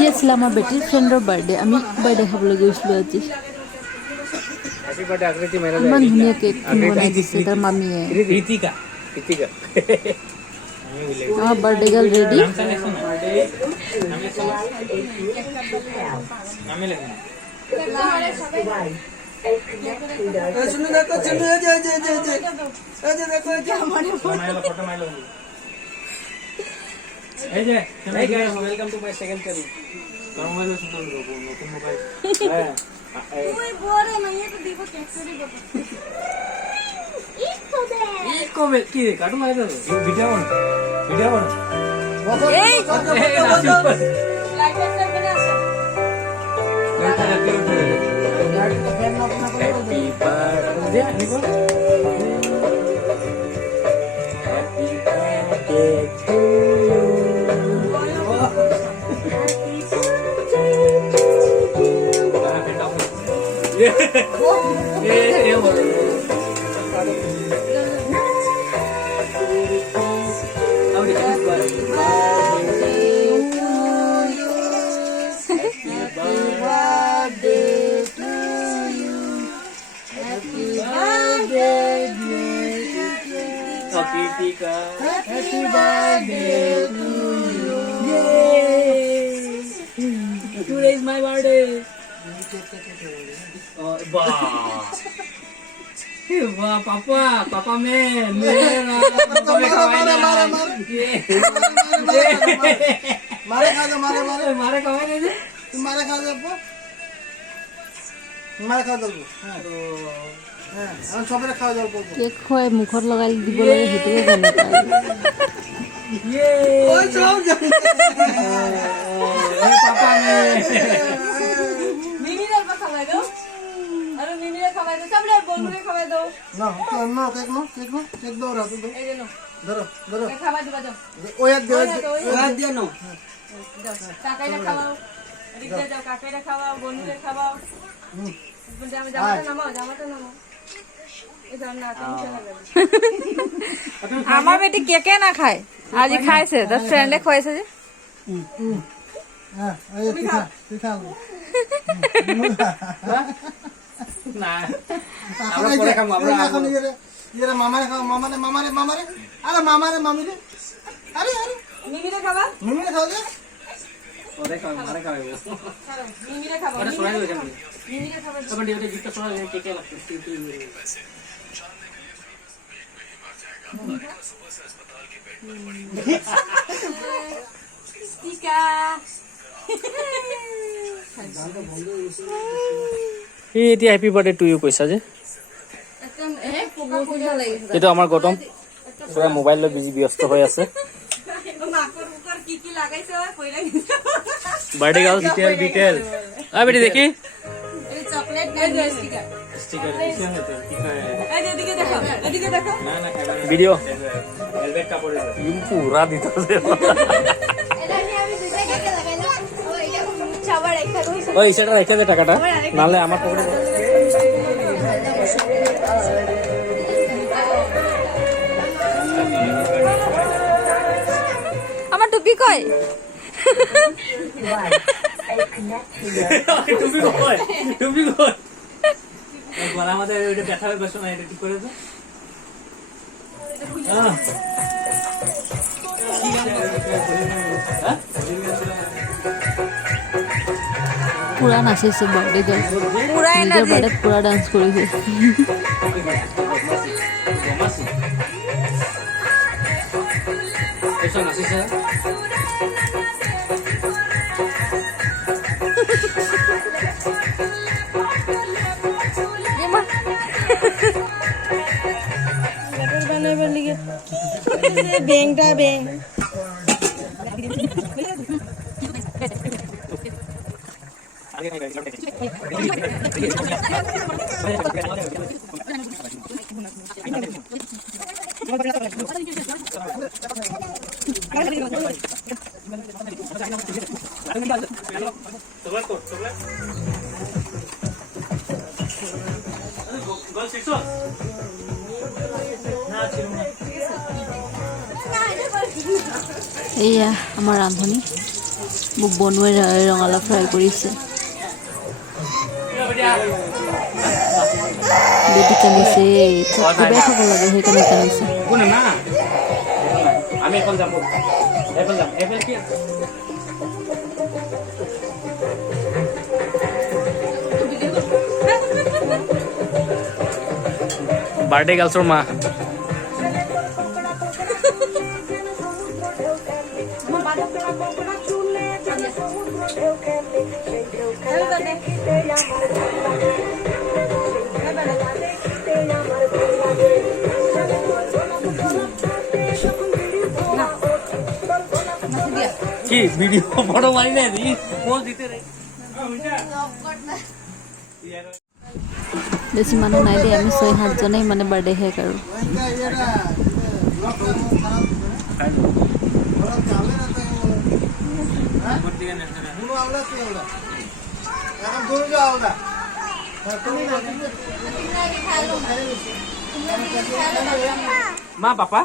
আজি আছিল আমাৰ বেটিৰ ফ্ৰেণ্ডৰ বাৰ্থডে আমি বাৰ্থডে খাবলৈ গৈছিলোঁ আজি ইমান ধুনীয়া কেক বনাই দিছে তাৰ মামীয়ে আমাৰ birthday girl ready welcome to my second channel mobile सुंदर नতুন মোবাইল হ্যাঁ ওই বড় মাইয়া তো দিব কেক করে দেব एक को की काटू मार दो वीडियो बन এই লাইক করবে না আসে happy birthday Niko happy birthday to Happy birthday to you. Yay! Today is my birthday. Oh, वाह पापा मैं मेरा पापा में खवाएगा मारे खा दो मारे खवाएगा जी तुम मारे खा दो मारे खा दो हां हम सबरे खा दो কেক খোৱাই মুখত লগাই দিব লাগে হেতুকে জানে ये ओए सब पापा में मिनी रे खवाए दो अरे मिनी रे खवाए दो सब ले बोल रे खवाए दो ना केक दो रहा दो ए दे नो धरो खवा दो जाओ ओ याद दिया नो काका रे खवाओ रिक्शा जाओ काका रे खवाओ बोलू रे खवाओ जामा আমার বেটি কেকে না খায় আজি খাইছে তার ফ্রেন্ডে খাইছে যে হ্যাঁ এই তুই খা না আমরা পরে খাবো আমরা এখন এরা মামারে খাও মামারে আরে মামারে মামিরে আরে মিমিরে খাবা দে ওরে খাও মারে খাও মিমিরে খাবা ওরে সোনা দিও কেন মিমিরে খাবা তখন ডিওতে গিফট সোনা কে কে লাগছে हैप्पी बर्थडे टू यू कैसा जे ये तो हमार गौतम पूरा मोबाइल बिजी व्यस्त हो আছে बर्थडे गाल डिटेल आ बेटी देखी वीडियो पूरा दिता ওই সেটা রেখে দে টাকাটা নালে আমার পকেটে আমার টুপি কই টুপি কই গলা মধ্যে ওইটা ব্যথা হবে বসো না এটা ঠিক করে দাও পুৰা নাচিছে বাৰ্থডে গাৰ্ল পুরাই না নিজৰ বাৰ্থডে পুৰা ডান্স কৰিছে eso no sé si বেংটা বেং এয়া আমাৰ ৰান্ধনী মোক বনোৱাই ৰঙালাও ফ্ৰাই কৰিছে বেটি কান্দিছে চবটোৱে খাব লাগে সেইকাৰণে কান্দিছে কোন না আমি এখন যাব এফেল কি বার্থডে গার্লসর মা কি ভিডিও বড় মারি না দি পোজ দিতে রে বেছি মানুহ নাই দেই আমি 6-7 জনেই মানে বাৰ্থডে শেষ আৰু মা পাপা